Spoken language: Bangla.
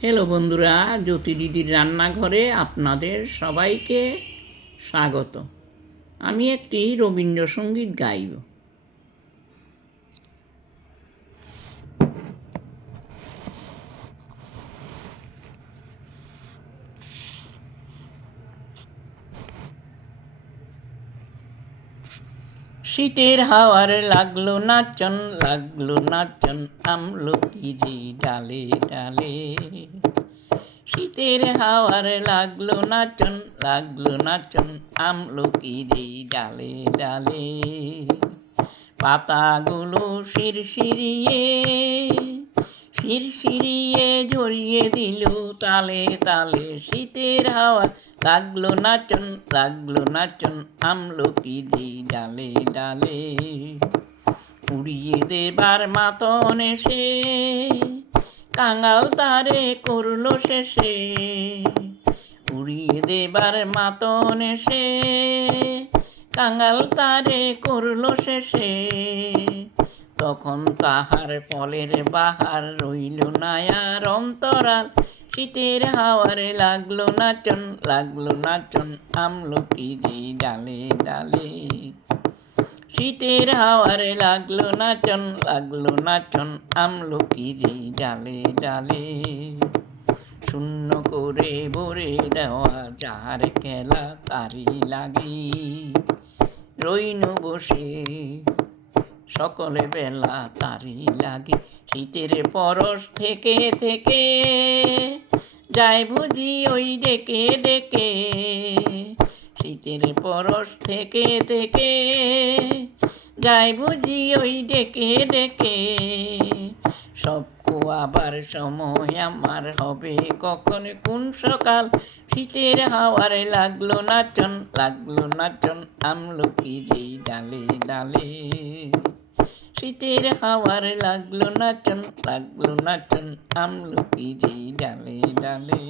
হ্যালো বন্ধুরা, জ্যোতি দিদির রান্নাঘরে আপনাদের সবাইকে স্বাগত। আমি একটি রবীন্দ্রসঙ্গীত গাইব। শীতের হাওয়ার লাগলো নাচন আমলকিরি ডালে ডালে। শীতের হাওয়ার লাগলো নাচন আমলকিরি ডালে ডালে। পাতাগুলো শিরশিরিয়ে ঝরিয়ে দিল তালে তালে। শীতের হাওয়া লাগলো নাচন আমলকিরি ডালে ডালে। উড়িয়ে দেবার মাতন এসে কাঙাল তারে করলো শেষে। উড়িয়ে দেবার মাতন এসে কাঙাল তারে করলো শেষে। তখন তাহার ফলের বাহার রইল না আর অন্তরাল। শীতের হাওয়ারে লাগলো নাচন আমলকিরি ডালে ডালে। শীতের হাওয়ারে লাগলো নাচন আমলকিরি ডালে ডালে। শূন্য করে ভরে দেওয়া যার খেলা তারি লাগি। রইনু বসে সকলে বেলা তারি লাগে। শীতের পরশ থেকে থেকে যায় বুঝি ওই ডেকে ডেকে। শীতের পরশ থেকে থেকে যায় বুঝি ওই ডেকে ডেকে। সবকো আবার সময় আমার হবে কখন কোন সকাল। শীতের হাওয়ারে লাগলো নাচন আমলকিরি ডালে ডালে। শীতের হাওয়ারে লাগলো নাচন আমলকিরি ডালে ডালে।